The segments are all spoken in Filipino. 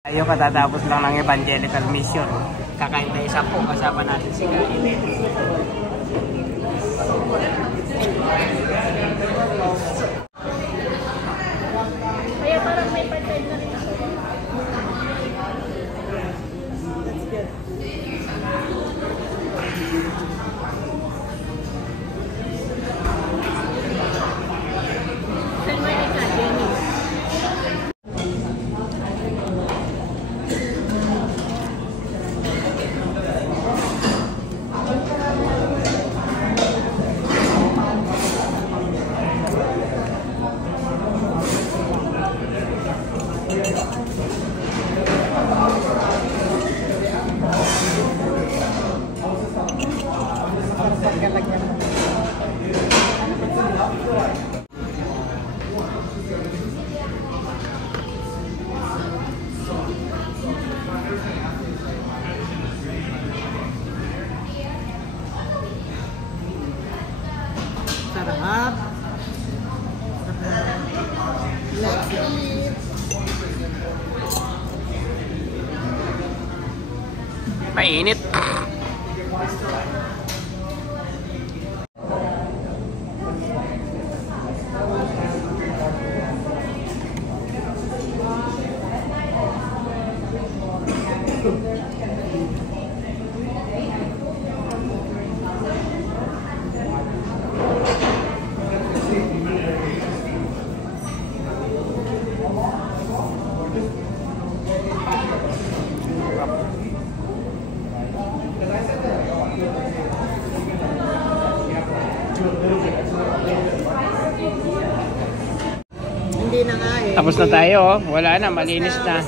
Tayo katatapos lang ng evangelical mission. Kakain tayo 10 kasama natin si Kailin. Kaya parang may part-time na rin ako. That's good. Saan mo yung Jenny? Sarap. Let's eat. Mainit. Hindi na nga eh. Tapos na tayo, oh. Wala na, malinis na.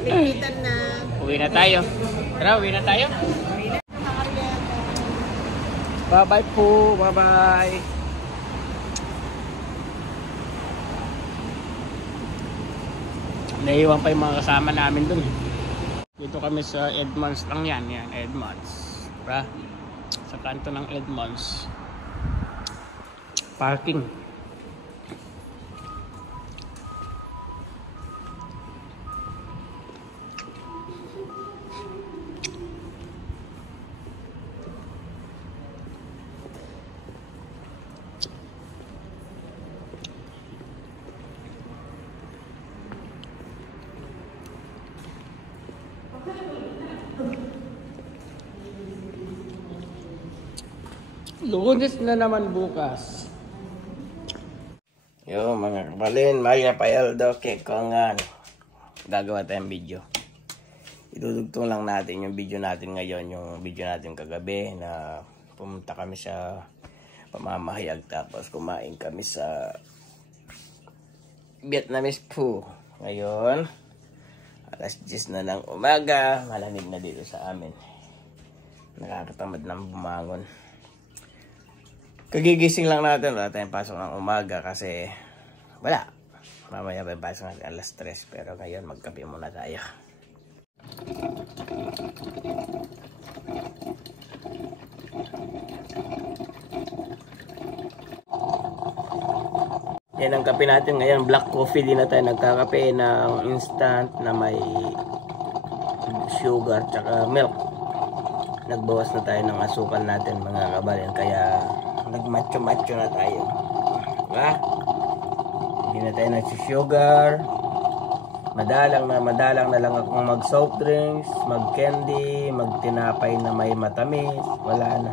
Ligpitan na. Uwi na tayo. Tara, uwi na tayo. Bye-bye po. Bye-bye. Naiwan pa yung mga kasama namin dun. Dito kami sa Edmonds lang yan. Yan, Edmonds. Diba? Sa kanto ng Edmonds. Parking. Lunes na naman bukas. Yo mga kapalin, Maya Payaldo, Kekongan. Gagawa tayong video. Idudugtong lang natin yung video natin ngayon, yung video natin kagabi na pumunta kami sa pamamahayag tapos kumain kami sa Vietnamese po. Ngayon, alas 10 na ng umaga, malamig na dito sa amin. Nakakatamad ng bumangon. Kagigising lang natin, wala tayong pasok ng umaga kasi wala. Mamaya may pasok natin alas 3 pero ngayon magkape muna tayo. Yan ang kape natin ngayon, black coffee. Di na tayo nagkakape ng instant na may sugar tsaka milk. Nagbawas na tayo ng asukal natin mga kabalin kaya nagmacho-macho na tayo. Diba? Hindi na tayo nagsusugar. Madalang na lang akong mag soft drinks, mag candy, mag tinapay na may matamis. Wala na.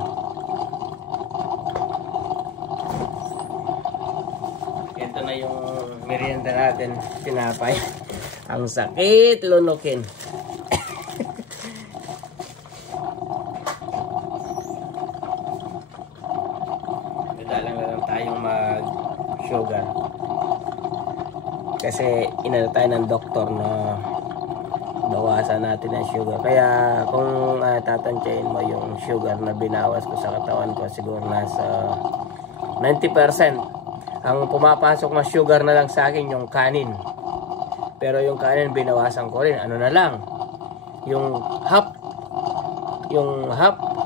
Ito na yung merienda natin, tinapay. Ang sakit lunukin. Sugar kasi inano tayo ng doktor na bawasan natin ang sugar kaya kung tatantyahin mo yung sugar na binawas ko sa katawan ko siguro nasa 90%. Ang pumapasok na sugar na lang sa akin yung kanin, pero yung kanin binawasan ko rin, ano na lang yung half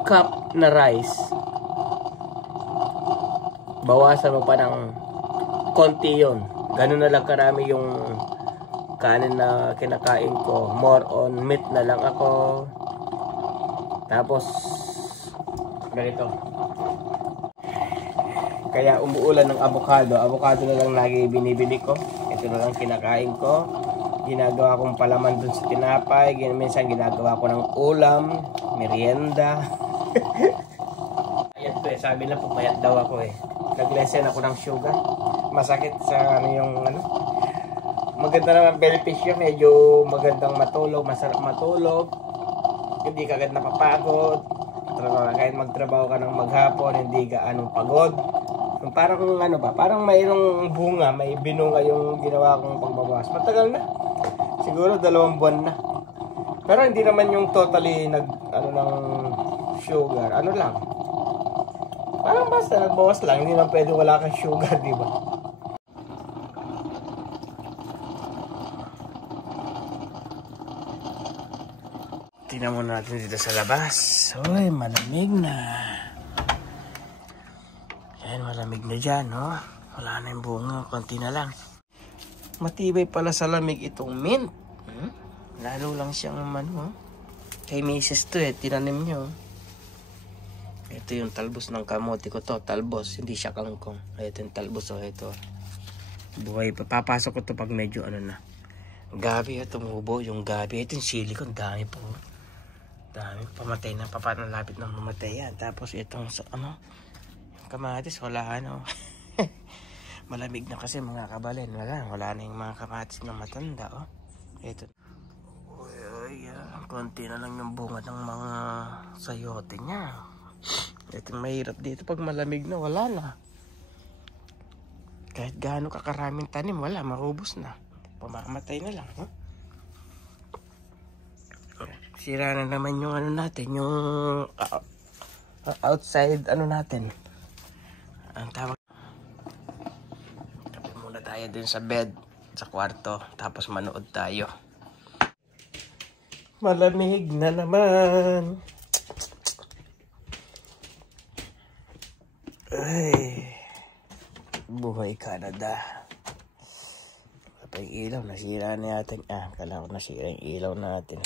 cup na rice, bawasan mo pa ng konti yun. Ganun na lang karami yung kanin na kinakain ko, more on meat na lang ako. Tapos ganito. Kaya umuulan ng avocado na lang lagi binibili ko. Ito na lang kinakain ko. Ginagawa kong palaman dun sa tinapay. Minsan ginagawa ko ng ulam, merienda. Ayan to sabi na pumayat daw ako Nag-lessen ako ng sugar. Masakit sa yung maganda naman benepisyo, medyo magandang matulog, masarap matulog. Hindi ka agad napapagod. Kahit magtrabaho ka ng maghapon, hindi ka anong pagod. Parang parang mayroong bunga, may binunga yung ginawa kong pagbabawas. Matagal na. Siguro 2 buwan na. Pero hindi naman yung totally ng sugar. Lang. Parang basta nagbawas lang, hindi naman pwede wala kang sugar, di ba? Tingnan muna natin dito sa labas. Uy, malamig na. Yan, malamig na dyan, no? Wala na yung bunga, konti na lang. Matibay pala sa lamig itong mint. Lalo lang siyang kay misis to tinanim nyo. Ito yung talbos ng kamote ko to, talbos, hindi siya kangkong. Ito yung talbos, ito. Buhay pa, papasok ko to pag medyo na. Gabi, tumubo yung gabi. Ito yung sili ko, dami po. Dami, pamatay na, papanalapit na mamatay yan. Tapos itong, kamatis, wala malamig na kasi mga kabalin. Wala na yung mga kamatis na matanda, Ito. Konti na lang yung bunga ng mga sayote niya. Ito mahirap dito pag malamig na, wala na. Kahit gaano kakaraming tanim, wala, maubos na. Pamamatay na lang, Sira na naman yung natin, yung outside natin. Ang tawag. Tabi muna tayo din sa bed, sa kwarto, tapos manood tayo. Malamig na naman. Ay, buhay Canada. Kapag ilaw, nasira na natin. Kala ko nasira yung ilaw natin.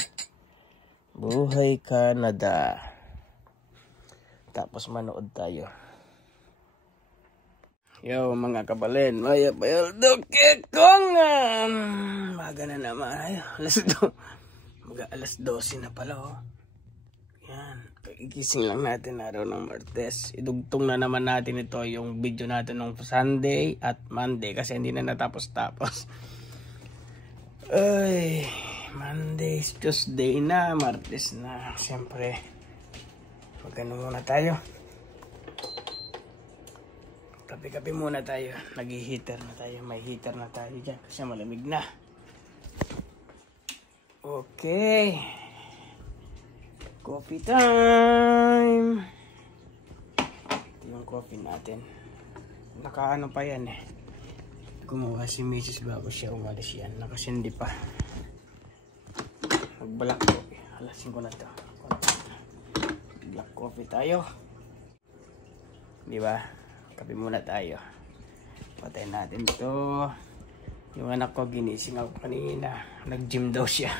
Buhay Canada. Tapos manood tayo. Yo mga kabalin, maya bayal dukikongan. Maga na naman. Ay, alas 12 na pala Yan, kagigising lang natin araw ng Martes. Idugtong na naman natin ito yung video natin ng Sunday at Monday kasi hindi na natapos-tapos. Ay, Monday, Tuesday na, Martes na. Siyempre, magano muna tayo. Kape-kape muna tayo. Nag-heater na tayo. May heater na tayo dyan kasi malamig na. Okay. Coffee time. Ito yung coffee natin. Nakaano pa yan Kumuha si Mrs. bago siya umalis yan. Nakasindi pa. Mag-black coffee. Halasin ko na to. Black coffee tayo. Diba? Kape muna tayo. Patayin natin to. Yung anak ko ginising ako kanina. Nag-gym daw siya.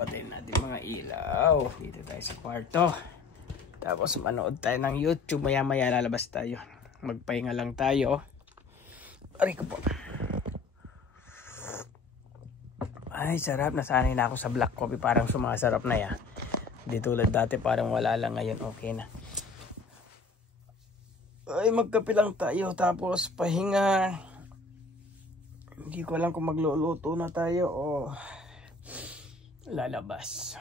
Patayin natin mga ilaw. Dito tayo sa kwarto. Tapos manood tayo ng YouTube. Maya maya lalabas tayo. Magpahinga lang tayo. Aray ko po. Ay sarap. Nasanay na ako sa black coffee. Parang sumasarap na yan. Di tulad dati parang wala lang. Ngayon okay na. Ay magkape lang tayo. Tapos pahinga. Hindi ko alam kung magluluto na tayo o lalabas.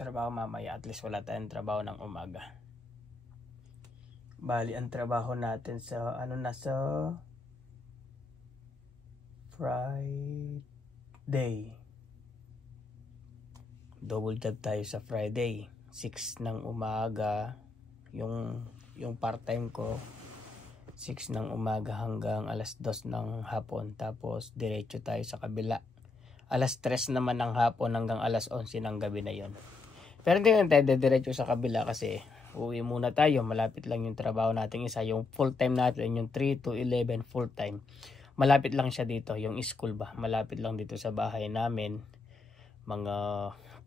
Trabaho mamaya. At least wala tayong trabaho ng umaga. Bali ang trabaho natin sa sa Friday. Double job tayo sa Friday. 6 ng umaga. Yung part-time ko. 6 ng umaga hanggang alas 2 ng hapon. Tapos diretso tayo sa kabila. Alas 3 naman ng hapon hanggang alas 11 ng gabi na yon. Pero hindi na tayo diretso sa kabila kasi uwi muna tayo. Malapit lang yung trabaho natin isa. Yung full time natin yung 3 to 11 full time. malapit lang siya dito, yung school ba, malapit lang dito sa bahay namin, mga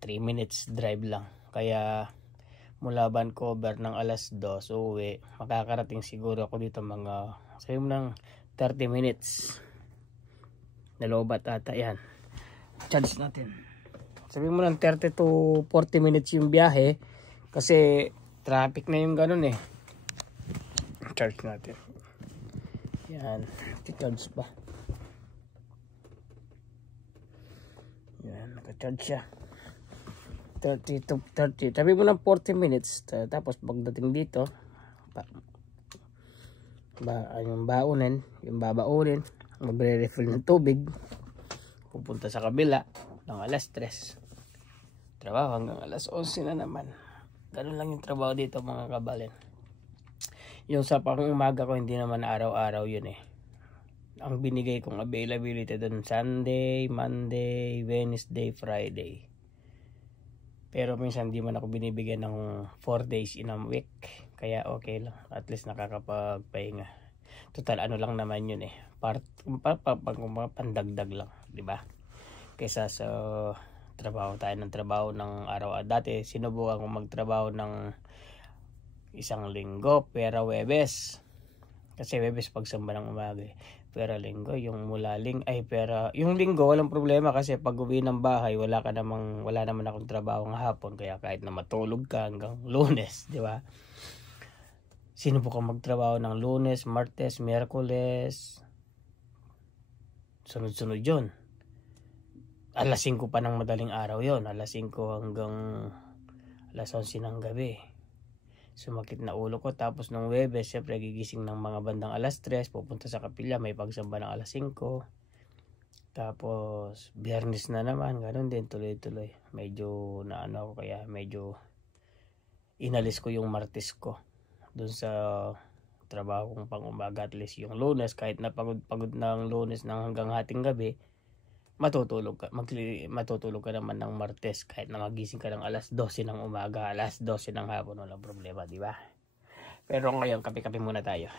3 minutes drive lang. Kaya mula Vancouver ng alas 2 uwi, makakarating siguro ako dito mga sabi mo ng 30 minutes. Nalobat ata yan. Charge natin. Sabi mo ng 30 to 40 minutes yung biyahe kasi traffic na yung ganun eh. Charge natin. Yan. Charge pa. Yan. Naka-charge siya. 30 to 30. Sabi mo ng 40 minutes. Tapos pagdating dito, yung baunin, yung babaunin, magre-refill ng tubig, pupunta sa kabila ng alas 3. Trabaho hanggang alas 11 na naman. Ganun lang yung trabaho dito mga kabalen. Yung sa pang-umaga ko hindi naman araw-araw yun eh. Ang binigay kong availability doon Sunday, Monday, Wednesday, Friday. Pero minsan di man ako binibigyan ng 4 days in a week. Kaya okay lang. At least nakakapagpahinga. Total ano lang naman yun eh. Pandagdag lang, di ba? Kaysa sa trabaho tayo ng trabaho ng araw. Dati sinubukan ko magtrabaho ng isang linggo pero Webes. Kasi Webes pagsamba ng umaga. Pero linggo yung pero yung linggo walang problema kasi pag uwi ng bahay wala naman akong trabaho ng hapon kaya kahit na matulog ka hanggang Lunes, di ba? Sinubukan magtrabaho ng Lunes, Martes, Miyerkules. Sunod-sunod yun. Alas 5 pa ng madaling araw yon, alas 5 hanggang alas 11 ng gabi. Sumakit na ulo ko. Tapos nung Webes, syempre gigising ng mga bandang alas 3, pupunta sa kapilya, may pagsamba ng alas 5. Tapos Biyernes na naman, ganun din, tuloy-tuloy. Medyo naano ako kaya medyo inalis ko yung Martes ko doon sa trabaho kong pang-umaga. At least yung Lunes, kahit napagod ng Lunes ng hanggang hating gabi, matutulog ka naman ng Martes kahit na magising ka ng alas 12 ng umaga, alas 12 ng hapon, walang problema, di ba? Pero ngayon, kape-kape muna tayo.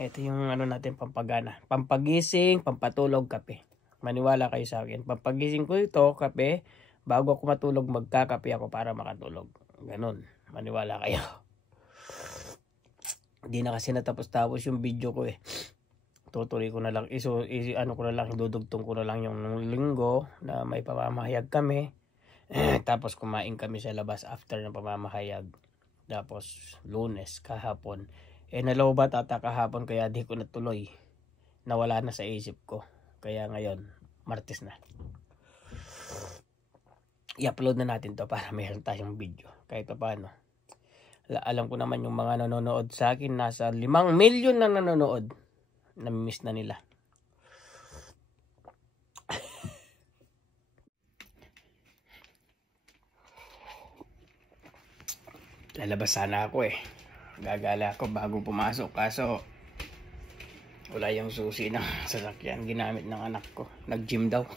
Ito yung ano natin, pampagana, pampagising, pampatulog, kape. Maniwala kayo sa akin, pampagising ko ito, kape. Bago ako matulog, magkakape ako para makatulog. Ganun, maniwala kayo. Hindi na kasi natapos-tapos yung video ko eh. Tutuloy ko na lang, dudugtong ko na lang yung linggo na may pamamahayag kami. Tapos kumain kami sa labas after ng pamamahayag. Tapos Lunes, kahapon. Nalobat ata kahapon kaya di ko natuloy. Nawala na sa isip ko. Kaya ngayon, Martes na. I-upload na natin to para mayroon tayong video. Kahit paano. Alam ko naman yung mga nanonood sa akin, nasa 5 million na nanonood. Namimiss na nila. Lalabas sana ako eh. Gagala ako bago pumasok. Kaso wala yung susi ng sasakyan. Ginamit ng anak ko. Nag-gym daw.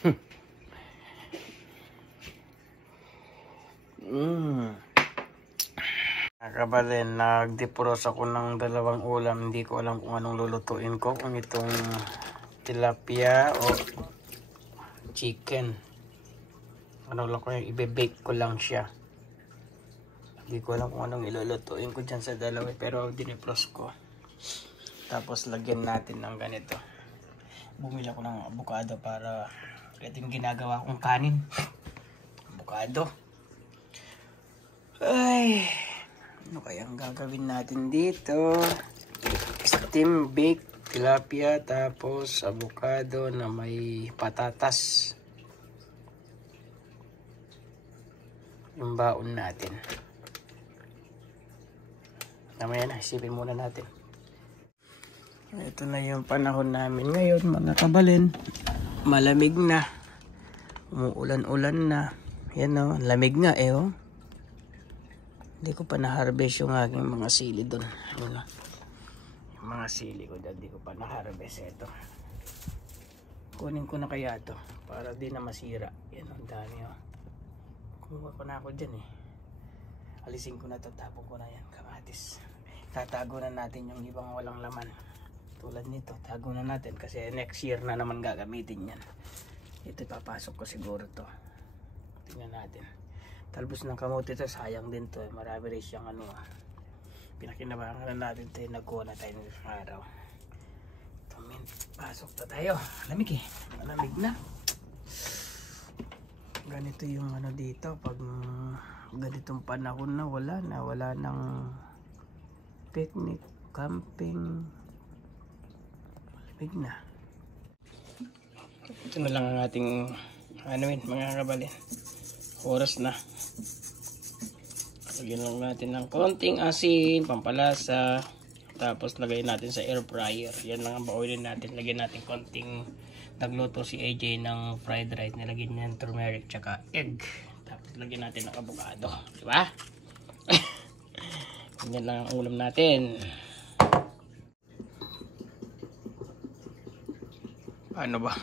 Nakabalen, nagdepros ako ng 2 ulam. Hindi ko alam kung anong lulutuin ko. Kung itong tilapia o chicken. Ano lang ko yung ibe-bake ko lang siya. Hindi ko alam kung anong ilulutuin ko dyan sa dalawa. Pero dinepros ko. Tapos lagyan natin ng ganito. Bumili ako ng avocado para ito yung ginagawa kong kanin. Avocado. Ay... Ano kayang gagawin natin dito? Steam baked tilapia tapos avocado na may patatas. Yung baon natin. Mamaya na, isipin muna natin. Ito na yung panahon namin ngayon mga kabalen. Malamig na. Umuulan-ulan na. Yan o, lamig nga eh oh. Hindi ko pa na-harvest yung aking mga sili doon. Yung mga sili ko doon, hindi ko pa na-harvest ito. Kunin ko na kaya ito para di na masira. Yan ang dami oh. Kumuha ko na ako dyan eh. Alisin ko na ito, tapon ko na yan, kamatis. Tatago na natin yung ibang walang laman. tulad nito, tago na natin kasi next year na naman gagamitin yan. Ito papasok ko siguro to. Tingnan natin. Talbos ng kamote to, sayang din to. Marami rin siyang ano. Pinakinabangan na natin tayo, nagkuha na tayo ng araw. Ito, pasok na tayo. Malamig eh. Malamig na. Ganito yung ano dito. Pag ganitong panahon na wala ng picnic, camping. Malamig na. Ito na lang ang ating mga kabalin. Oras na. Lagyan lang natin ng konting asin, pampalasa. Tapos lagay natin sa air fryer. Yan lang ang baulin natin. Lagyan natin konting, nagluto si AJ ng fried rice. Nilagyan niya ng turmeric tsaka egg. Tapos lagyan natin ng avocado. Diba? Yan lang ang ulam natin. Ano ba?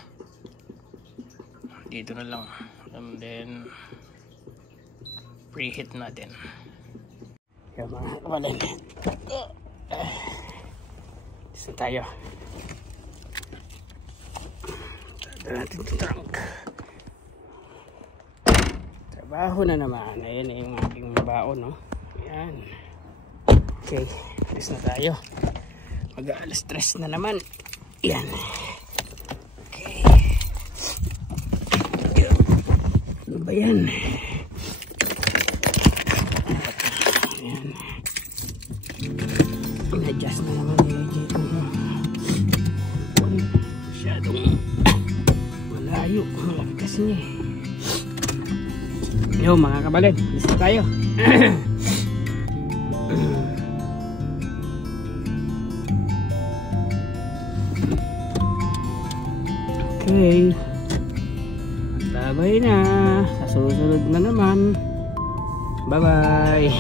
Dito na lang. And then preheat natin. Yan mga kabalin. Isa tayo. Tada natin ito trunk. Trabaho na naman. Ayan yung aking baon, no? Ayan. Okay. Alis na tayo. Mag-aalas 3 na naman. Ayan. Okay. Ano ba yan? Ayan. In-adjust na naman ni AJ ito. Masyadong malayo. Malaki kasi niya. Yo mga kabalin, lista tayo. Okay. Babay na. Sa susunod na naman. Bye bye.